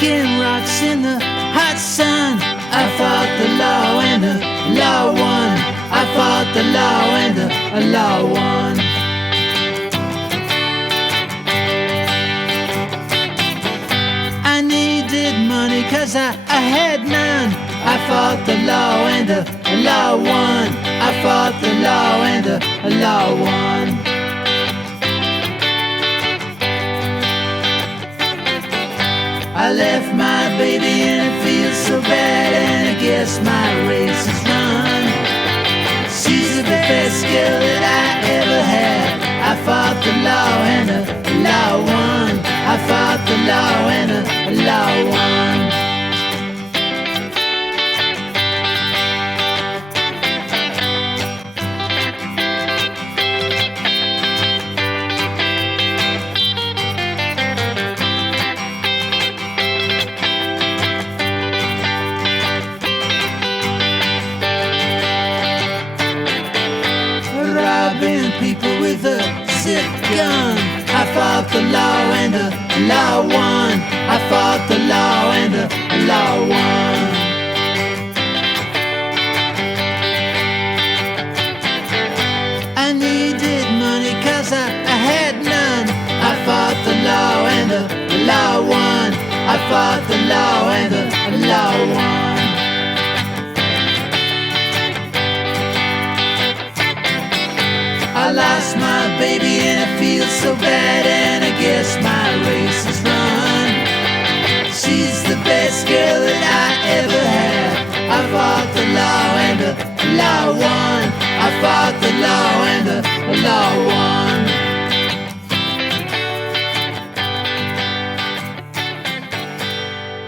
breaking rocks in the hot sun. I fought the law and the law won. I fought the law and the law won. I needed money 'cause I had none. I fought the law and the law won. I fought the law and the law won. I left my baby and it feels so bad, and I guess my race is run. She's the best girl that I ever had. I fought the law and the law won. I fought the law and the law won. People with a sick gun. I fought the law and the law won. I fought the law and the law won. I needed money 'cause I had none. I fought the law and the law won. I fought the law and the law won. I lost my baby and it feels so bad, and I guess my race is run. She's the best girl that I ever had. I fought the law and the law won. I fought the law and the law won.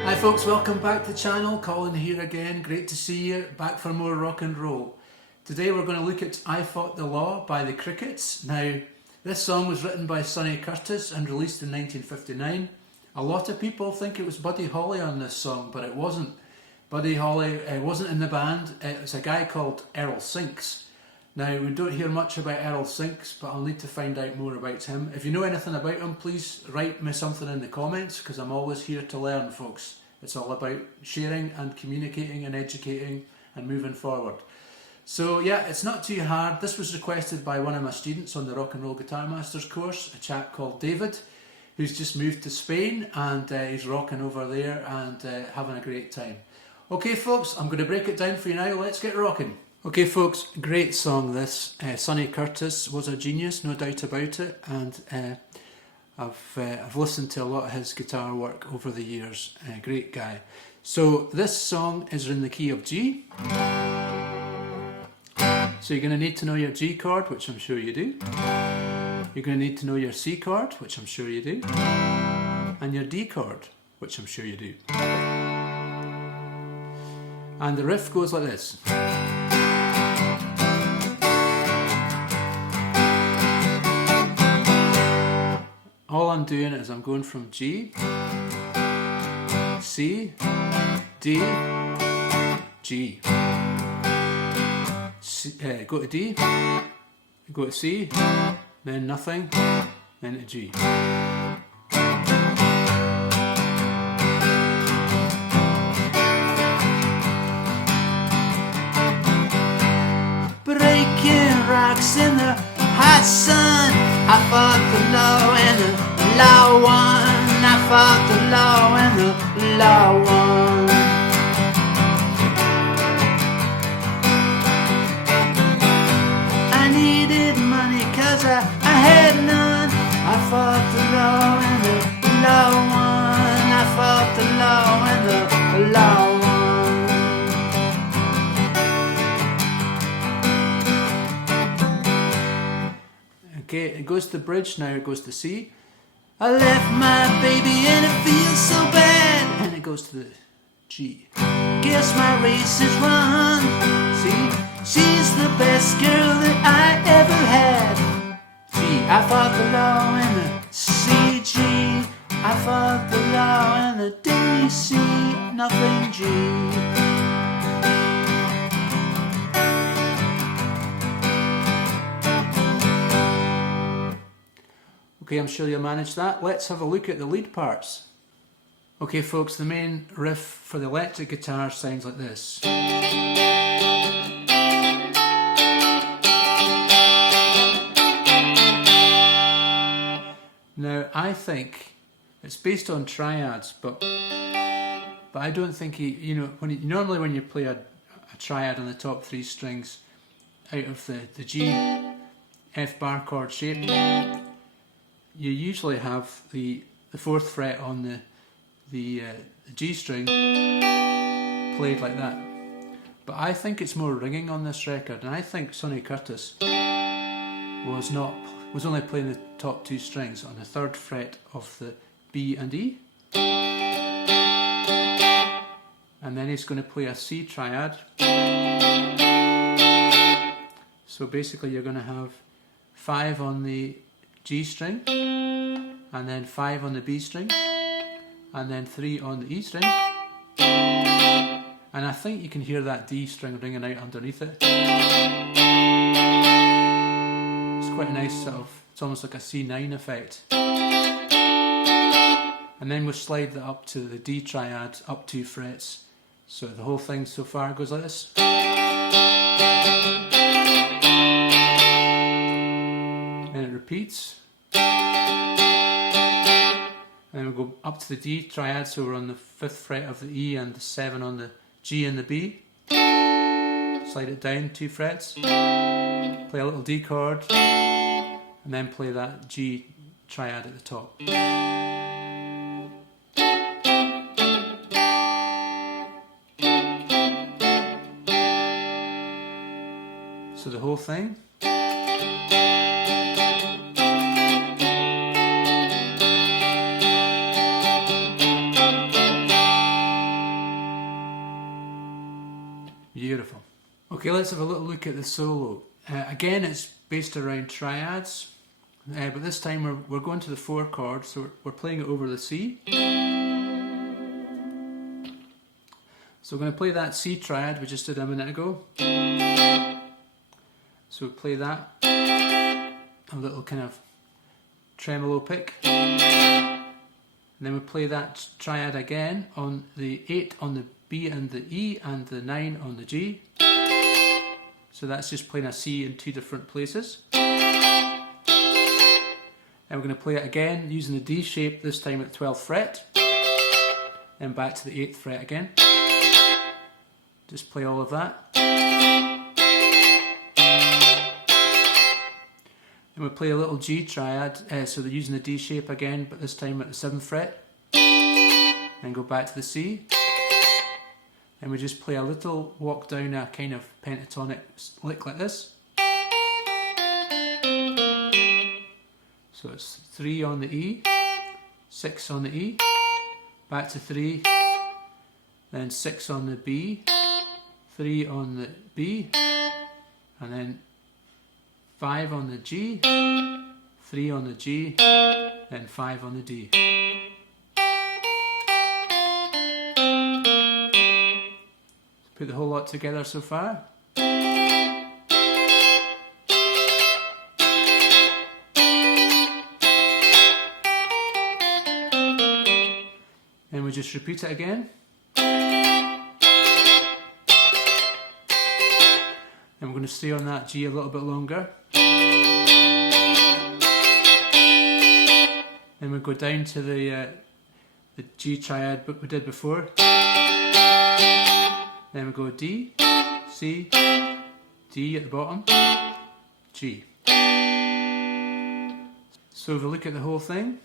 Hi folks, welcome back to the channel. Colin here again. Great to see you. Back for more rock and roll. Today we're going to look at I Fought the Law by the Crickets. Now, this song was written by Sonny Curtis and released in 1959. A lot of people think it was Buddy Holly on this song, but it wasn't. Buddy Holly wasn't in the band. It was a guy called Earl Sinks. Now, we don't hear much about Earl Sinks, but I'll need to find out more about him. If you know anything about him, please write me something in the comments, because I'm always here to learn, folks. It's all about sharing and communicating and educating and moving forward. So yeah, it's not too hard. This was requested by one of my students on the Rock and Roll Guitar Masters course, a chap called David, who's just moved to Spain, and he's rocking over there and having a great time. Okay folks, I'm going to break it down for you now. Let's get rocking. Okay folks, great song this. Sonny Curtis was a genius, no doubt about it, and I've listened to a lot of his guitar work over the years. Great guy. So this song is in the key of G. So you're going to need to know your G chord, which I'm sure you do. You're going to need to know your C chord, which I'm sure you do. And your D chord, which I'm sure you do. And the riff goes like this. All I'm doing is I'm going from G, C, D, G. Go to D, go to C, then nothing, then to G. Breaking rocks in the hot sun. I fought the law and the law won. I fought the law and the law won. I had none. I fought the law and the law won. I fought the law and the law won. Okay, it goes to the bridge, now it goes to C. I left my baby and it feels so bad. And it goes to the G. Guess my race is run. See, she's the best girl that I ever had. I fought the law and the C-G. I fought the law and the D-C, nothing G. Okay, I'm sure you'll manage that. Let's have a look at the lead parts. Okay folks, the main riff for the electric guitar sounds like this. Now I think it's based on triads, but I don't think normally when you play a triad on the top three strings out of the G, F bar chord shape, you usually have the fourth fret on the G string played like that. But I think it's more ringing on this record, and I think Sonny Curtis was only playing the top two strings on the third fret of the B and E. And then he's going to play a C triad. So basically you're going to have 5 on the G string, and then 5 on the B string, and then 3 on the E string. And I think you can hear that D string ringing out underneath it. It's quite a nice it's almost like a C9 effect. And then we'll slide that up to the D triad, up 2 frets. So the whole thing so far goes like this. And it repeats. And then we'll go up to the D triad, so we're on the 5th fret of the E and the 7 on the G and the B. Slide it down 2 frets. Play a little D chord. And then play that G triad at the top. So the whole thing. Beautiful. Okay, let's have a little look at the solo. Again, it's based around triads, but this time we're going to the 4 chords, so we're playing it over the C. So we're going to play that C triad we just did a minute ago. So we play that, a little kind of tremolo pick. And then we play that triad again on the 8 on the B and the E and the 9 on the G. So that's just playing a C in 2 different places. And we're going to play it again using the D shape, this time at the 12th fret. Then back to the 8th fret again. Just play all of that. And we play a little G triad, so they're using the D shape again, but this time at the 7th fret. Then go back to the C. And we just play a little walk down a kind of pentatonic lick like this. So it's 3 on the E, 6 on the E, back to 3, then 6 on the B, 3 on the B, and then 5 on the G, 3 on the G, then 5 on the D. Put the whole lot together so far. And we just repeat it again. And we're going to stay on that G a little bit longer. Then we go down to the G triad we did before. Then we go D, C, D at the bottom, G. So if we look at the whole thing.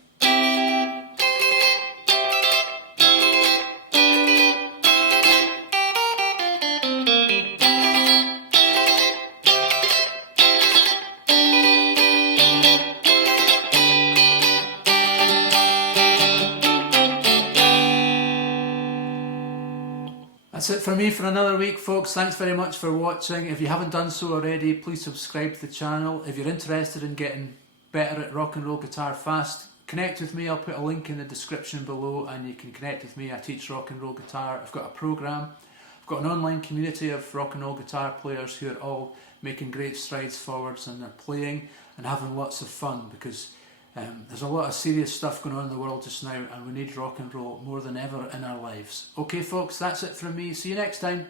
That's it for me for another week, folks. Thanks very much for watching. If you haven't done so already, please subscribe to the channel. If you're interested in getting better at rock and roll guitar fast, connect with me. I'll put a link in the description below and you can connect with me. I teach rock and roll guitar. I've got a program. I've got an online community of rock and roll guitar players who are all making great strides forwards, and they're playing and having lots of fun, because There's a lot of serious stuff going on in the world just now, and we need rock and roll more than ever in our lives. Okay folks, that's it from me. See you next time.